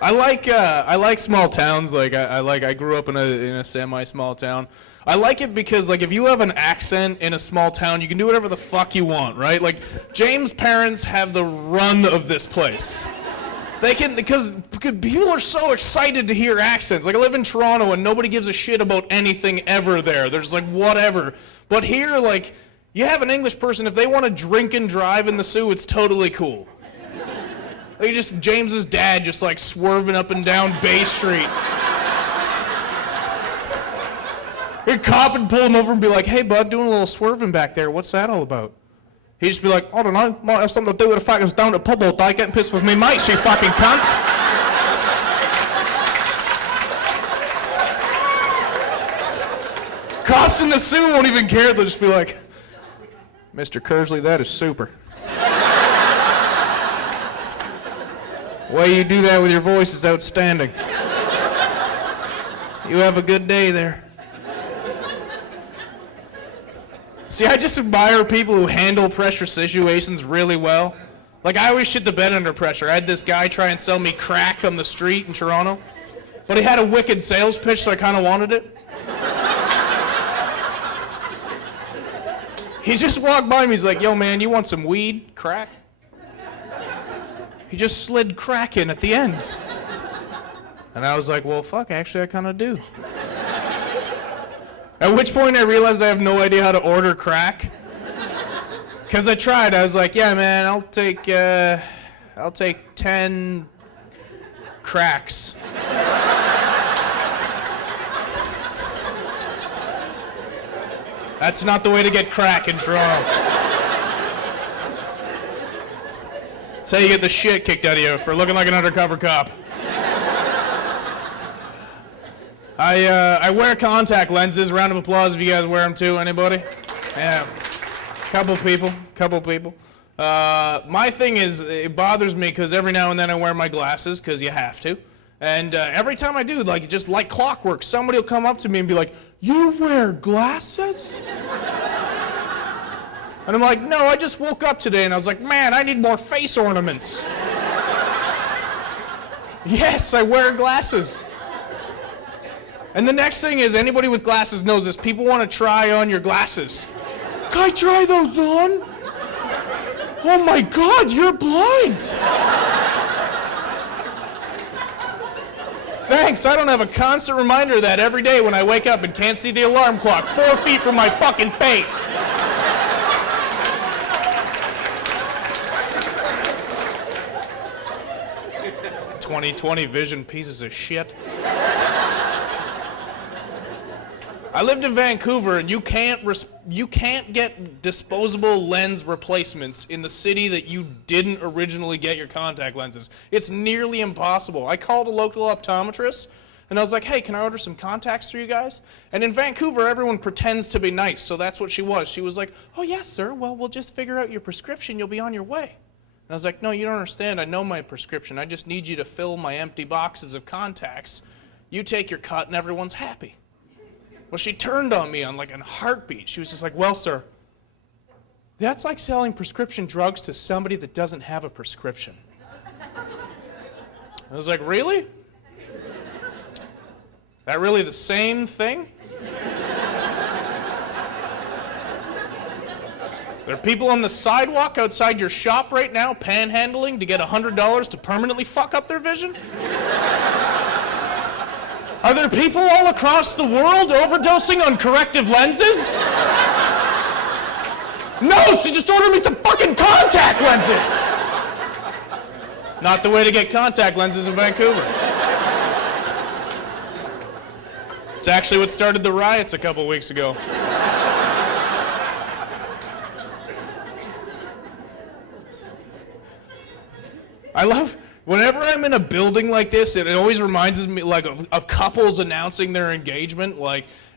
I like small towns. Like I grew up in a semi-small town. I like it because like if you have an accent in a small town, you can do whatever the fuck you want, right? Like James' parents have the run of this place. They can because people are so excited to hear accents. Like I live in Toronto and nobody gives a shit about anything ever there. There's like whatever. But here, like you have an English person, if they want to drink and drive in the Soo, it's totally cool. Like just James's dad just like swerving up and down Bay Street. A cop would pull him over and be like, "Hey bud, doing a little swerving back there. What's that all about?" He'd just be like, "I don't know. Might have something to do with the fact I was down at pub all day getting pissed with me mates, you fucking cunt." Cops in the Soo won't even care. They'll just be like, "Mr. Kersley, that is super. The way you do that with your voice is outstanding. You have a good day there." See, I just admire people who handle pressure situations really well. Like, I always shit the bed under pressure. I had this guy try and sell me crack on the street in Toronto, but he had a wicked sales pitch, so I kind of wanted it. He just walked by me, he's like, "Yo, man, you want some weed, crack?" He just slid crack in at the end. And I was like, well, fuck, actually, I kind of do. At which point I realized I have no idea how to order crack. Because I tried. I was like, "Yeah, man, I'll take 10 cracks." That's not the way to get crack in Toronto. That's how you get the shit kicked out of you for looking like an undercover cop. I wear contact lenses. Round of applause if you guys wear them too. Anybody? Yeah. Couple people. My thing is, it bothers me because every now and then I wear my glasses because you have to. And every time I do, like just like clockwork, somebody will come up to me and be like, "You wear glasses?" And I'm like, "No, I just woke up today," and I was like, "Man, I need more face ornaments." Yes, I wear glasses. And the next thing is, anybody with glasses knows this, people want to try on your glasses. "Can I try those on?" "Oh my God, you're blind." Thanks, I don't have a constant reminder of that every day when I wake up and can't see the alarm clock 4 feet from my fucking face. "20/20 vision, pieces of shit." I lived in Vancouver, and you can't get disposable lens replacements in the city that you didn't originally get your contact lenses. It's nearly impossible. I called a local optometrist, and I was like, "Hey, can I order some contacts for you guys?" And in Vancouver, everyone pretends to be nice, so that's what she was. She was like, "Oh, yes, sir. Well, we'll just figure out your prescription. You'll be on your way." And I was like, "No, you don't understand. I know my prescription. I just need you to fill my empty boxes of contacts. You take your cut, and everyone's happy." Well, she turned on me on like a heartbeat. She was just like, "Well, sir, that's like selling prescription drugs to somebody that doesn't have a prescription." I was like, "Really? That really the same thing?" There are people on the sidewalk outside your shop right now panhandling to get $100 to permanently fuck up their vision? Are there people all across the world overdosing on corrective lenses? No, so just order me some fucking contact lenses! Not the way to get contact lenses in Vancouver. It's actually what started the riots a couple weeks ago. I love, whenever I'm in a building like this, it always reminds me like of couples announcing their engagement.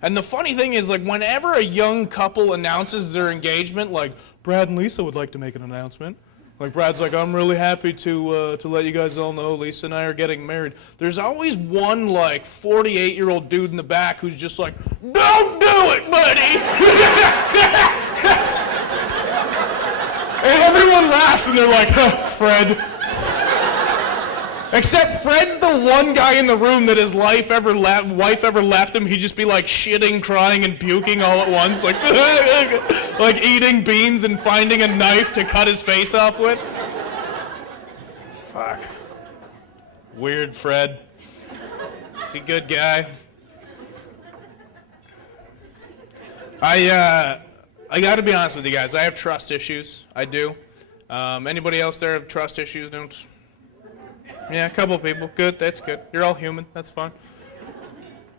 And the funny thing is, like, whenever a young couple announces their engagement, like, Brad and Lisa would like to make an announcement. Like, Brad's like, "I'm really happy to let you guys all know Lisa and I are getting married." There's always one, like, 48-year-old dude in the back who's just like, "Don't do it, buddy!" And everyone laughs and they're like, "Oh, Fred." Except Fred's the one guy in the room that his wife ever left him. He'd just be like shitting, crying, and puking all at once, like like eating beans and finding a knife to cut his face off with. Fuck. Weird Fred. He's a good guy. I gotta be honest with you guys. I have trust issues. I do. Anybody else there have trust issues? Don't. Yeah, a couple of people. Good, that's good. You're all human, that's fine.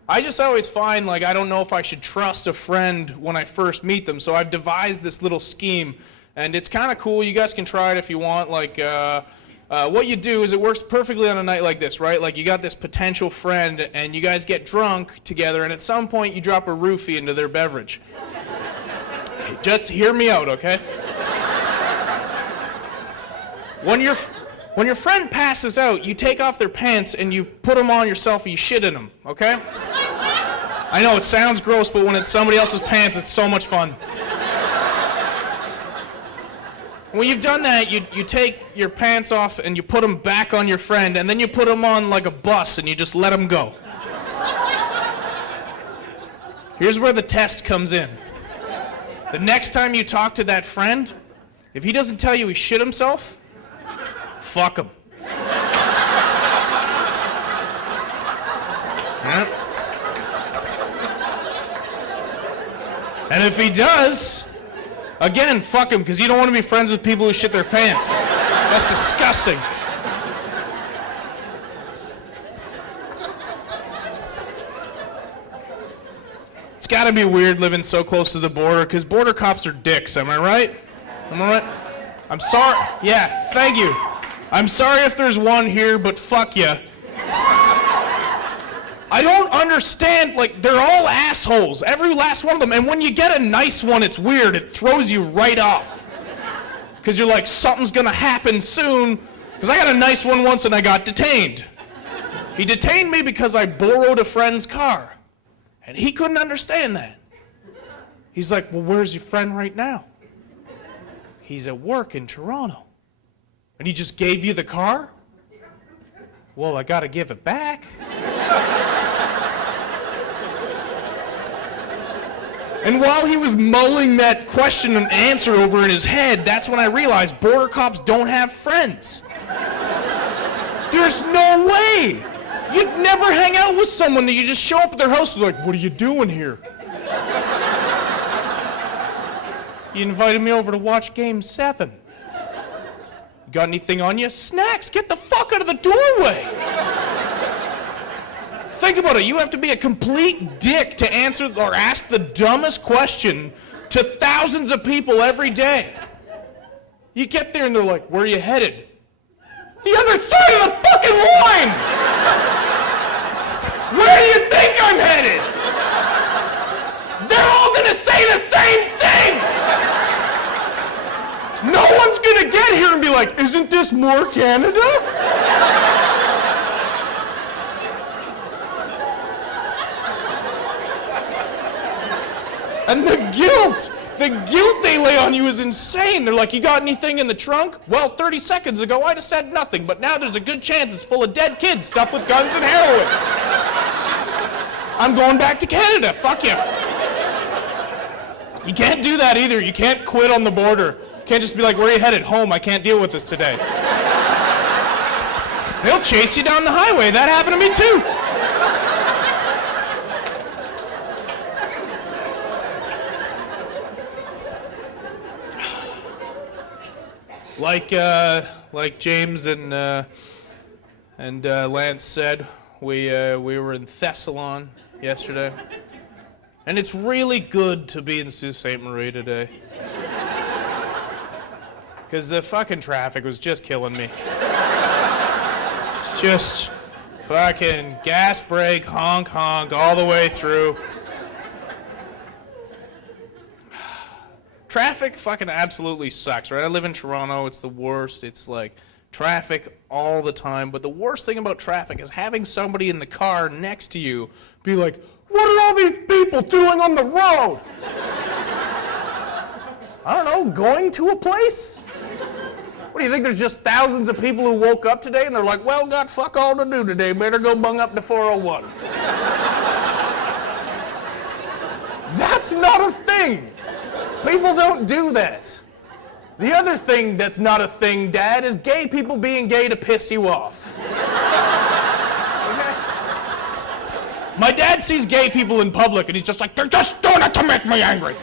I just always find, like, I don't know if I should trust a friend when I first meet them, so I've devised this little scheme, and it's kind of cool. You guys can try it if you want. Like, what you do is it works perfectly on a night like this, right? Like, you got this potential friend, and you guys get drunk together, and at some point you drop a roofie into their beverage. Just hear me out, okay? When your friend passes out, you take off their pants and you put them on yourself and you shit in them, okay? I know it sounds gross, but when it's somebody else's pants, it's so much fun. When you've done that, you take your pants off and you put them back on your friend, and then you put them on like a bus and you just let them go. Here's where the test comes in. The next time you talk to that friend, if he doesn't tell you he shit himself, fuck him. Yeah. And if he does, again, fuck him, because you don't want to be friends with people who shit their pants. That's disgusting. It's got to be weird living so close to the border, because border cops are dicks, am I right? Am I right? I'm sorry. Yeah, thank you. I'm sorry if there's one here, but fuck ya. I don't understand, like, they're all assholes, every last one of them, and when you get a nice one, it's weird, it throws you right off. Because you're like, something's gonna happen soon, because I got a nice one once and I got detained. He detained me because I borrowed a friend's car, and he couldn't understand that. He's like, well, where's your friend right now? He's at work in Toronto. And he just gave you the car? Well, I gotta give it back. And while he was mulling that question and answer over in his head, that's when I realized border cops don't have friends. There's no way. You'd never hang out with someone that you just show up at their house and like, what are you doing here? You invited me over to watch Game 7. Got anything on you? Snacks! Get the fuck out of the doorway! Think about it. You have to be a complete dick to answer or ask the dumbest question to thousands of people every day. You get there and they're like, where are you headed? The other side of the fucking line! Where do you think I'm headed? They're all gonna say the same thing! No one's gonna get here and be like, isn't this more Canada? And the guilt they lay on you is insane. They're like, you got anything in the trunk? Well, 30 seconds ago I'd have said nothing, but now there's a good chance it's full of dead kids stuffed with guns and heroin. I'm going back to Canada, fuck you. You can't do that either. You can't quit on the border. You can't just be like, where are you headed? Home, I can't deal with this today. They'll chase you down the highway. That happened to me too. Like James and Lance said, we were in Thessalon yesterday, and it's really good to be in Sault Ste. Marie today, because the fucking traffic was just killing me. It's just fucking gas brake, honk honk all the way through. Traffic fucking absolutely sucks, right? I live in Toronto, it's the worst. It's like traffic all the time. But the worst thing about traffic is having somebody in the car next to you be like, what are all these people doing on the road? I don't know, going to a place? What do you think, there's just thousands of people who woke up today and they're like, well, got fuck all to do today, better go bung up to 401. That's not a thing. People don't do that. The other thing that's not a thing, Dad, is gay people being gay to piss you off. Okay? My dad sees gay people in public and he's just like, they're just doing it to make me angry.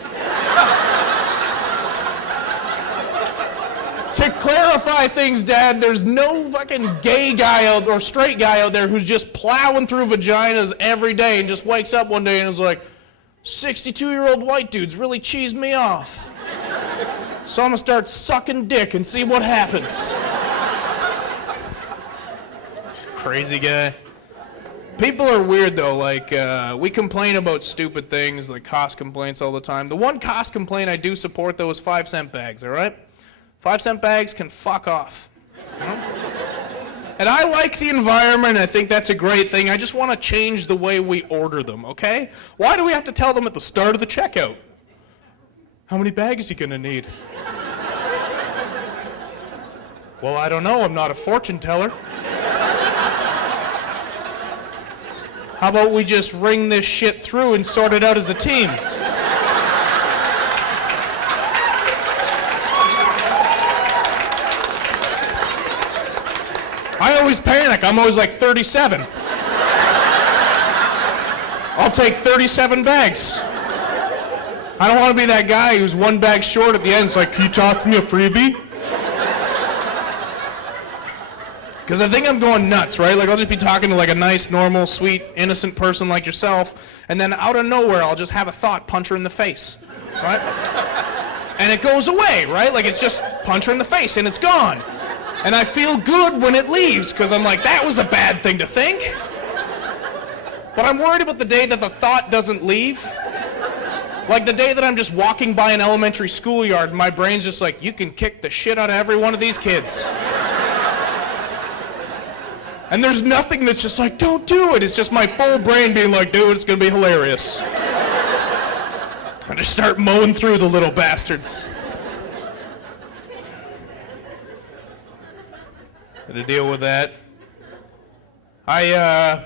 To clarify things, Dad, there's no fucking gay guy out or straight guy out there who's just plowing through vaginas every day and just wakes up one day and is like, 62-year-old white dudes really cheesed me off. So I'm gonna start sucking dick and see what happens. Crazy guy. People are weird though, like, we complain about stupid things, like cost complaints all the time. The one cost complaint I do support though is 5-cent bags, all right? 5-cent bags can fuck off. You know? And I like the environment, I think that's a great thing. I just want to change the way we order them, okay? Why do we have to tell them at the start of the checkout? How many bags is he gonna need? Well, I don't know, I'm not a fortune teller. How about we just ring this shit through and sort it out as a team? I always panic. I'm always like 37. I'll take 37 bags. I don't want to be that guy who's one bag short at the end. It's like, can you toss me a freebie? Because I think I'm going nuts, right? Like, I'll just be talking to like a nice, normal, sweet, innocent person like yourself, and then out of nowhere, I'll just have a thought, punch her in the face, right? And it goes away, right? Like, it's just punch her in the face, and it's gone. And I feel good when it leaves, because I'm like, that was a bad thing to think. But I'm worried about the day that the thought doesn't leave. Like the day that I'm just walking by an elementary schoolyard and my brain's just like, you can kick the shit out of every one of these kids. And there's nothing that's just like, don't do it. It's just my full brain being like, dude, it's gonna be hilarious. I just start mowing through the little bastards. To deal with that. I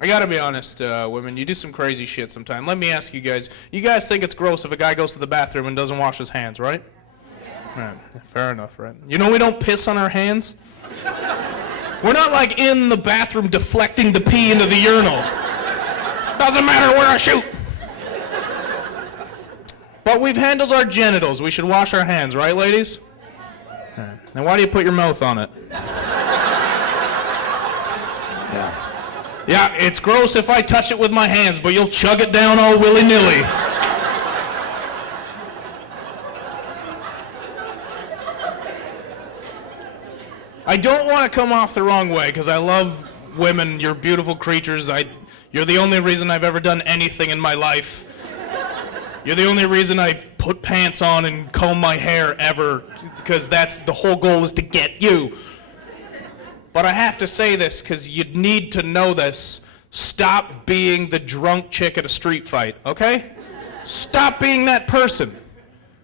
gotta be honest, women, you do some crazy shit sometimes. Let me ask you guys think it's gross if a guy goes to the bathroom and doesn't wash his hands, right? Right, fair enough, right? You know we don't piss on our hands? We're not like in the bathroom deflecting the pee into the urinal. Doesn't matter where I shoot. But we've handled our genitals. We should wash our hands, right, ladies? Right. Now why do you put your mouth on it? Yeah, it's gross if I touch it with my hands, but you'll chug it down all willy-nilly. I don't want to come off the wrong way, because I love women. You're beautiful creatures. You're the only reason I've ever done anything in my life. You're the only reason I put pants on and comb my hair ever, because that's the whole goal is to get you. But I have to say this, because you need to know this. Stop being the drunk chick at a street fight, okay? Stop being that person.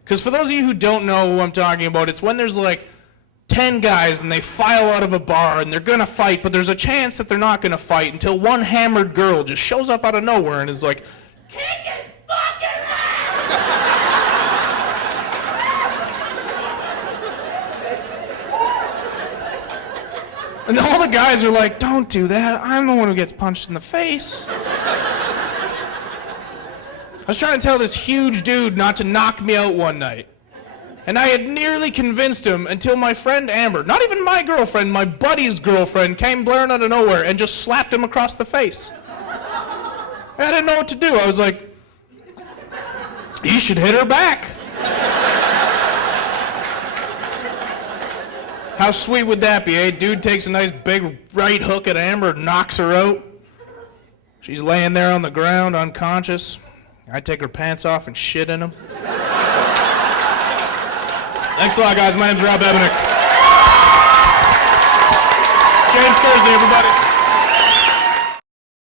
Because for those of you who don't know who I'm talking about, it's when there's like 10 guys and they file out of a bar and they're gonna fight, but there's a chance that they're not gonna fight until one hammered girl just shows up out of nowhere and is like, kick his fucking ass! And all the guys are like, don't do that. I'm the one who gets punched in the face. I was trying to tell this huge dude not to knock me out one night. And I had nearly convinced him until my friend Amber, not even my girlfriend, my buddy's girlfriend, came blaring out of nowhere and just slapped him across the face. I didn't know what to do. I was like, you should hit her back. How sweet would that be, eh? Dude takes a nice big right hook at Amber and knocks her out. She's laying there on the ground, unconscious. I take her pants off and shit in them. Thanks a lot, guys. My name's Bebenek. James Kersey, everybody.